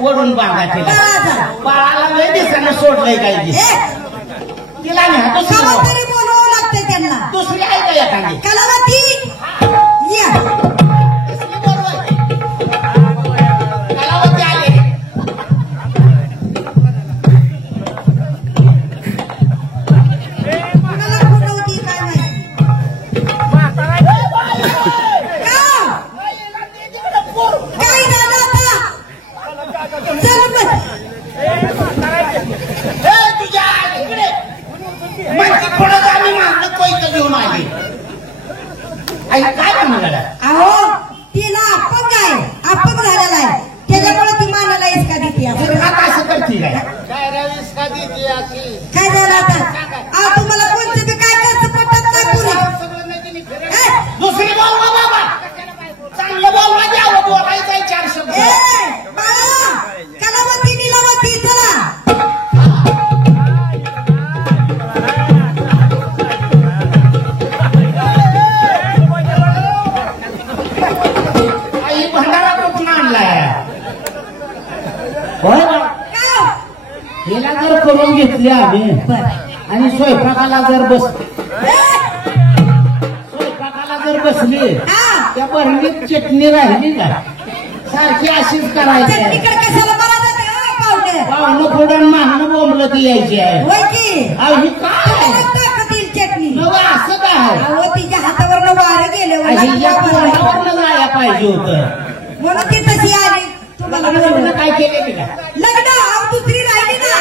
वरून बांधा तिला बाळाला लय दिवसानं सोडलंय काय तिला नाही तरी बोलवावं लागतं त्यांना दुसरी आहे का एखादी कलावती या कलावती आले कोणाला बोलवती काय माहिती काय झालं आता चल बस तुझ्या इकडे म्हणजे पुढं आम्ही मागणं कोयतं घेऊन आली आई काय म्हणलं अहो तिला अपंग आहे अपंग झालेला आहे त्याच्यामुळे ती मानाला इसका देते असं करते काय काय झालं आता तुम्हाला कोणतं बी काय करतं पटत नाही पुरी दुसरी बोल ना बाबा चांगलं बोल ना द्यावं बोलायचं चार शब्द कलावती निलावती चला आई भंडारा कुठून आणलाय होय ना हिला जर करून घेतली आम्ही आणि स्वयंपाकाला जर बसली त्या बरणीत चटणी राहिली का सारखी अशीच करायची कशाला मला पावडर पाहुणं फोडून मागणं बोंबलत यायची आहे होय की ही काय टाकतील चटणी नवं असं काय अहो तिच्या हातावरनं वारं गेलं हिच्या तोंडावरनं जायला पाहिजे होतं म्हणून ती तशी आली तुम्हाला लग्न काय केले की काय लग्न अहो दुसरी राहिली ना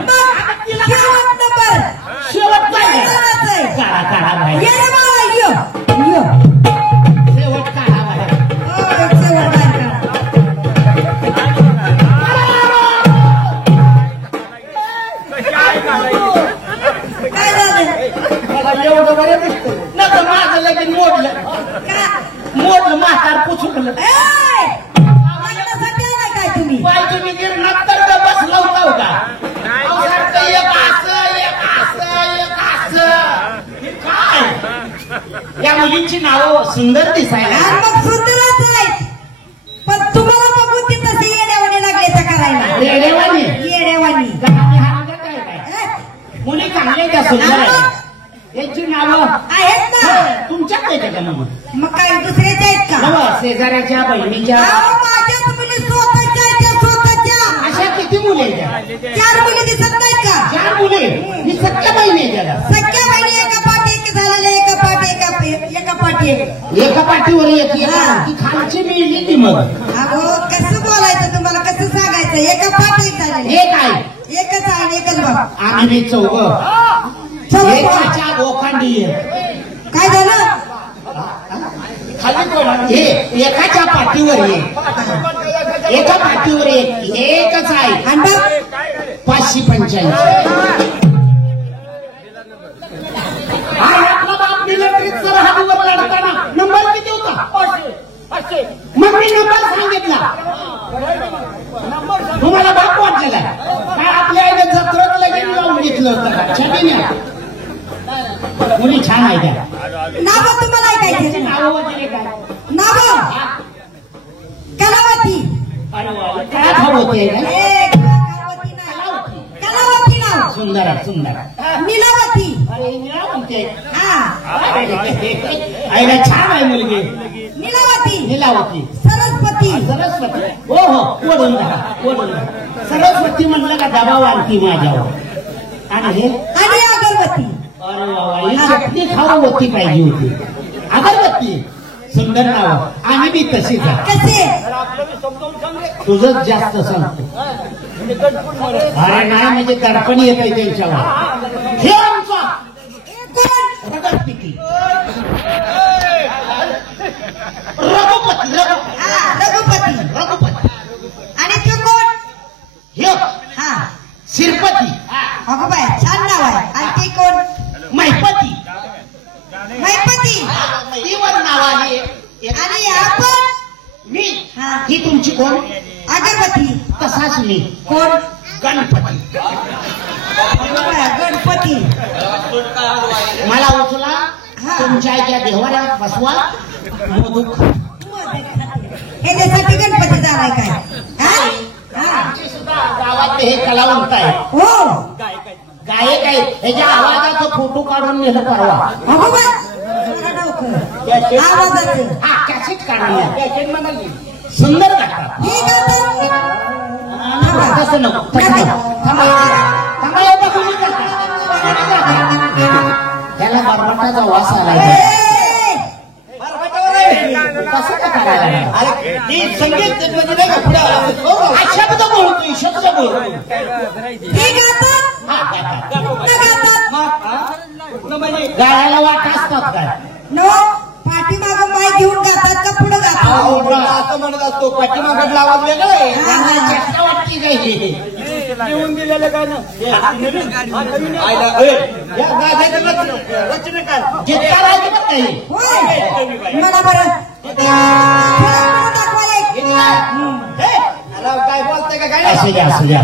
मग शेवट नंबर शेवट काय काढा काढा भाई ये रे बाळा यो शेवट काढा भाई शेवट बाहेर काय झालं एवढं बरं दिसतं न तर माझं लगेच मोडलं म्हातार पुचुकलं लग्नासाठी आलाय काय तुम्ही बाय तुम्ही गिरणात तर बसला होता का सारखं एक असं काय या मुलींची नावं सुंदर दिसायला मग सुंदरच आहेत पण तुम्हाला बघून ती तशी येड्यावानी लागले त्या करायला रेडेवानी येड्यावानी मुली चांगल्या त्या सुंदर आहेत यांची नावं आहेत ना तुमच्याकडे का मग मग काय दुसऱ्याच्या आहेत का शेजाऱ्याच्या बहिणीच्या माझ्याच मुली स्वतःच्या आहेत त्या स्वतःच्या अशा किती मुली आहेत 4 मुली दिसत नाहीत का 4 मुली ही सख्या बहिणी आहे त्याला सख्या बहिणी एका पाठी एक झालेल्या एका पाठी एका पाठीवर एक ती खालची मिळली ती मग अहो कसं बोलायचं तुम्हाला कसं सांगायचं एका पाठी एक झालेले एक आहे एकच आहे एकच बाबा आम्ही चौघं एकाच्या गोखांडी काय झालं खाली हे एकाच्या पाठीवर एका पाठीवर एकच आहे आणि 585 आपला बाप मिलिटरीत सरहदीवर लढताना नंबर किती होता 500 मग मी नंबर सांगितला तुम्हाला बाप वाटलेला काय आपल्या आईने जत्रेत लगेच लावून घेतलं होतं का छबिन्या मुली छान आहे त्या नाव तुम्हाला ऐकायचे नाव वगैरे काय नाव कलावती काय भाव होते कलावती नाव सुंदर सुंदर नीलावती अरे निळा म्हणते हा आईला छान आहे मुलगी नीलावती सरस्वती हो ओढून जा सरस्वती म्हणलं का दबाव आणती माझ्यावर आणि हे आणि अगरबत्ती अरे बाबा ही चटणी खाऊ होती पाहिजे होती अगरबत्ती सुंदर नाव आम्ही बी तशीच कसे तुझंच जास्त सांगतो अरे नाही म्हणजे दडपण येत आहे त्यांच्यावर हे आमचा रगतपिकी रघुपती आणि तो कोण हे हा शिरपती अगो बाय छान नाव आहे आणि ते कोण महिपती वर नाव आहे आणि आपण मी ही तुमची कोण अगरबत्ती तसाच मी कोण गणपती गणपती मला उचला तुमच्या या देवाला बसवा मोदक ह्याच्यासाठी गणपती झालाय काय वाटते हे कलावंत आहे हो गायक आहे ह्याच्या आवाजाचा फोटो काढून नेलं परवा अगो बाय जरा डोकं. आवाजाचं हा कॅसेट काढून कॅसेट म्हणाली सुंदर गातात हे गातात तसं नको थांबा एवढा कोणी त्याला बरबटाचा वास आला कसं का करायला अरे ती संगीत म्हणजे नाही का पुढं शब्द बोलतोय शब्द बोलतोय हे गातात हा गातात गातात गायला वाट असतात काय नो पाठीमागं माय घेऊन गातात का पुढे गातात असं म्हणत असतो पाठीमागडला आवाज वेगळा आहे चेष्टा वाटते काय ही? लिहून दिलेलं काय ना या गाण्याचं रचनेकार गीतकार आहे की नाही होय मला बरं दाखवायला काय बोलताय का काय असू द्या असू द्या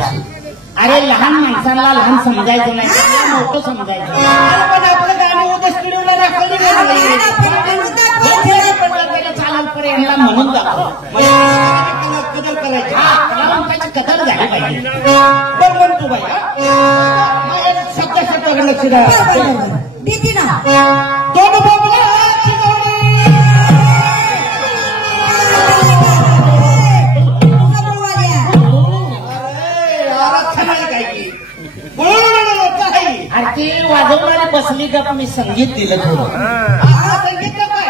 अरे लहान माणसाला लहान समजायचं नाही त्यांना मोठं समजायचं पण आपलं गाणं उद्या स्टुडिओला दाखवलं चालाल पर यांना म्हणून दाखव कदर करायची हा कलावंताची कदर झाली पाहिजे बरं म्हणतो बाई शब्द शब्दाकडे लक्ष द्या देते ना दोन बोबलाची जोडी. अरे, आराधना आहे काय की? काय? अरे ते वाजवणारी बसली का मी संगीत दिलं थोडं हा, संगीत का काय?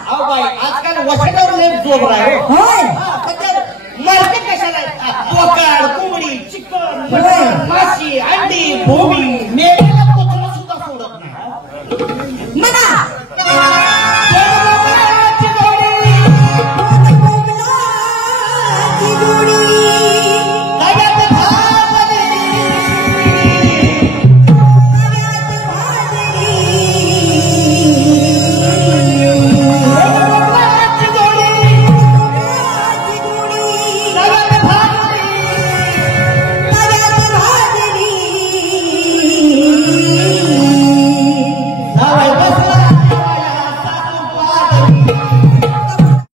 अहो बाई, आजकाल वसटावर लय जोर आहे हो. होय हा, पण ते मार्केट कशाला आहे? बोकाड, कोंबडी, चिकन, होय. माशी, अंडी, भोमी,